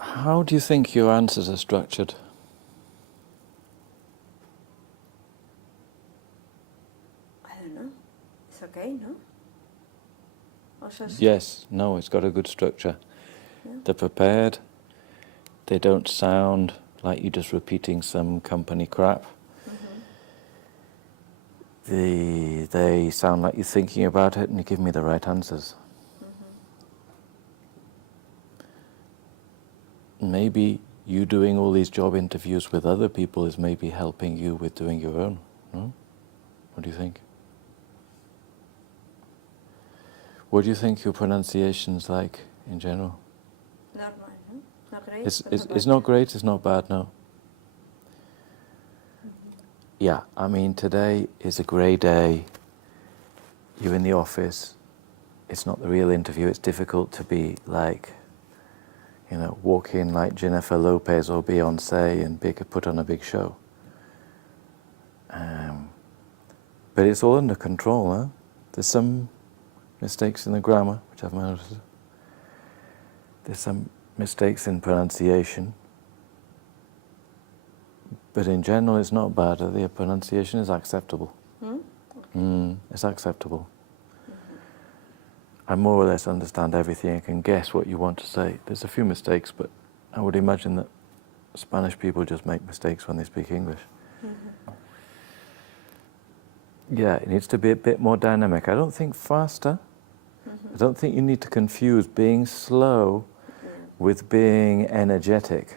How do you think your answers are structured? I don't know. It's okay, no? Also, Yes, no, it's got a good structure. Yeah. They're prepared. They don't sound like you're just repeating some company crap. They sound like you're thinking about it and you give me the right answers. Maybe you doing all these job interviews with other people is maybe helping you with doing your own, no? What do you think? What do you think your pronunciation's like in general? Normal, no? Not great. It's not great, it's not bad, no. Yeah, I mean, today is a grey day. You're in the office. It's not the real interview. It's difficult to be like, walk in like Jennifer Lopez or Beyonce and put on a big show. But it's all under control, huh? There's some mistakes in the grammar, which I've noticed. There's some mistakes in pronunciation. But in general, it's not bad. The pronunciation is acceptable. Okay. It's acceptable. I more or less understand everything. I can guess what you want to say. There's a few mistakes, but I would imagine that Spanish people just make mistakes when they speak English. Yeah, it needs to be a bit more dynamic. I don't think faster. I don't think you need to confuse being slow with being energetic.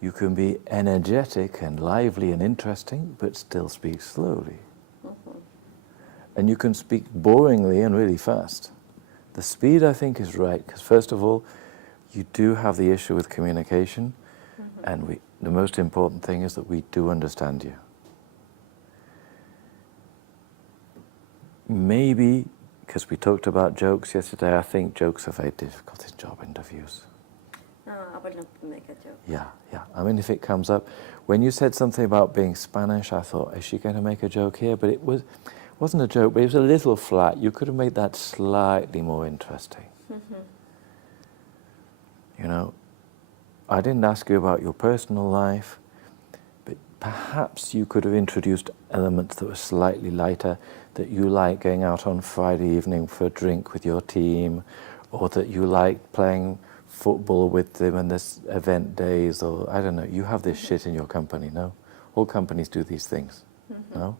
You can be energetic and lively and interesting, but still speak slowly. And you can speak boringly and really fast. The speed, I think, is right, because first of all, you do have the issue with communication, and the most important thing is that we do understand you. Maybe, because we talked about jokes yesterday, I think jokes are very difficult in job interviews. No, I will not make a joke. Yeah. I mean, if it comes up, when you said something about being Spanish, I thought, is she going to make a joke here? But it wasn't a joke, but it was a little flat. You could have made that slightly more interesting. I didn't ask you about your personal life, but perhaps you could have introduced elements that were slightly lighter, that you like going out on Friday evening for a drink with your team, or that you like playing football with them and there's event days, or I don't know, you have this shit in your company, no? All companies do these things, no?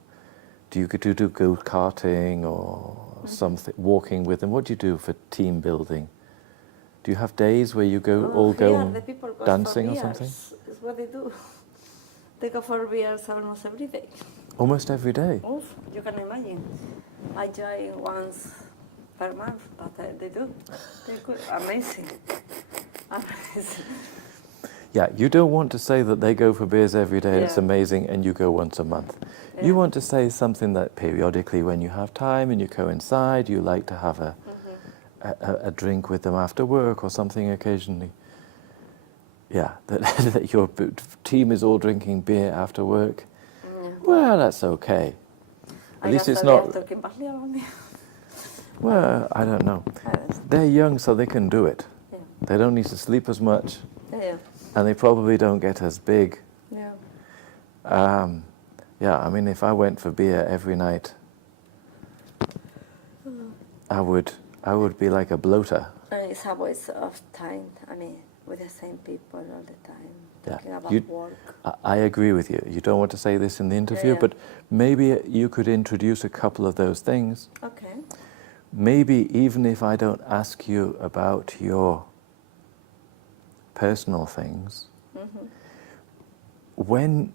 Do you do go-karting or something, walking with them? What do you do for team building? Do you have days where you go The people go dancing for or something? Is what they do. They go for beers almost every day. Almost every day? Oof, you can imagine. I join once per month, but they do. They're good. Amazing. Yeah, you don't want to say that they go for beers every day, it's Yeah. amazing, and you go once a month. Yeah. You want to say something that periodically when you have time and you coincide, you like to have a drink with them after work or something occasionally. Yeah, that your team is all drinking beer after work. Well, that's okay. At least it's not... Well, I don't know. They're young, so they can do it. Yeah. They don't need to sleep as much, Yeah. and they probably don't get as big. Yeah. Yeah, I mean, if I went for beer every night, I would be like a bloater. And it's a waste of time. I mean, with the same people all the time, talking about work. I agree with you. You don't want to say this in the interview, Yeah. but maybe you could introduce a couple of those things. Okay. Maybe even if I don't ask you about your personal things, when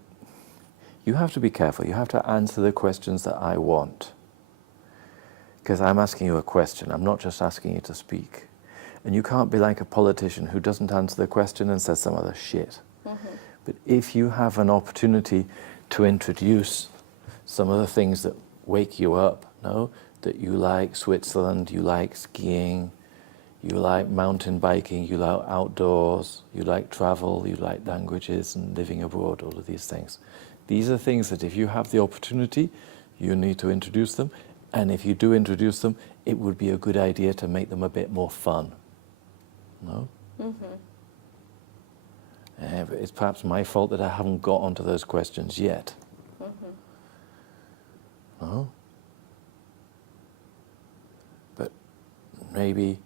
you have to be careful, you have to answer the questions that I want. Because I'm asking you a question, I'm not just asking you to speak. And you can't be like a politician who doesn't answer the question and says some other shit. But if you have an opportunity to introduce some of the things that wake you up, that you like Switzerland, you like skiing, you like mountain biking, you like outdoors, you like travel, you like languages and living abroad, all of these things. These are things that if you have the opportunity, you need to introduce them. And if you do introduce them, it would be a good idea to make them a bit more fun. No? it's perhaps my fault that I haven't got onto those questions yet. No? But maybe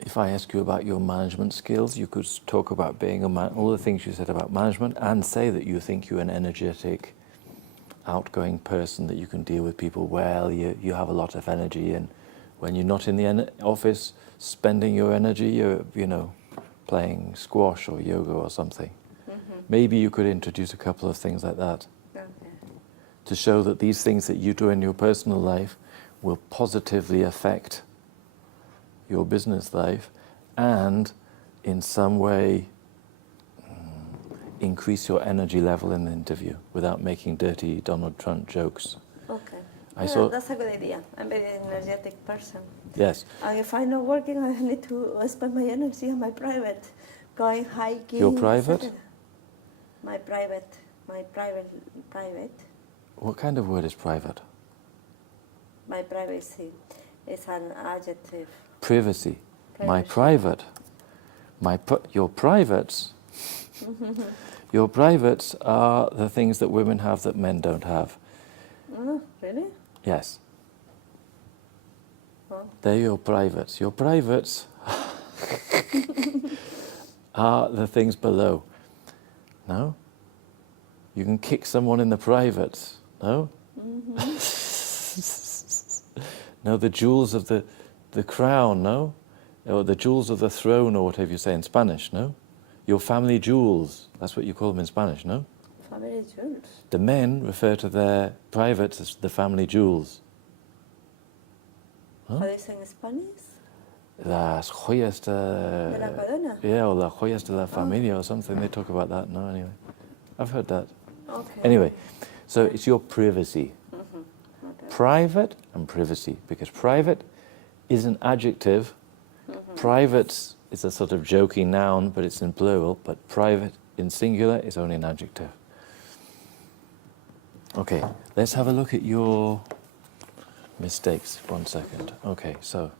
if I ask you about your management skills, you could talk about being a man, all the things you said about management, and say that you think you're an energetic, outgoing person, that you can deal with people well, you have a lot of energy, and when you're not in the office spending your energy, you're, playing squash or yoga or something. Maybe you could introduce a couple of things like that to show that these things that you do in your personal life will positively affect your business life and in some way increase your energy level in the interview without making dirty Donald Trump jokes. Okay. That's a good idea. I'm a very energetic person. Yes. And if I'm not working, I need to spend my energy on my private, going hiking. Your private? etc. My private. What kind of word is private? My privacy is an adjective. Privacy. My private. Your privates. Your privates are the things that women have that men don't have. Oh, really? Yes. Oh. They're your privates. Your privates are the things below. No? You can kick someone in the privates. No? No, the jewels of the crown, no? Or the jewels of the throne, or whatever you say in Spanish, no? Your family jewels, that's what you call them in Spanish, no? Family jewels? The men refer to their privates as the family jewels. Huh? How do you say in Spanish? Las joyas de la corona? Yeah, or las joyas de la familia or something. They talk about that, no, anyway. I've heard that. Okay. Anyway, so it's your privacy. Okay. Private and privacy, because private is an adjective. Private is a sort of joking noun, but it's in plural, but private in singular is only an adjective. Okay, let's have a look at your mistakes. 1 second. Okay, so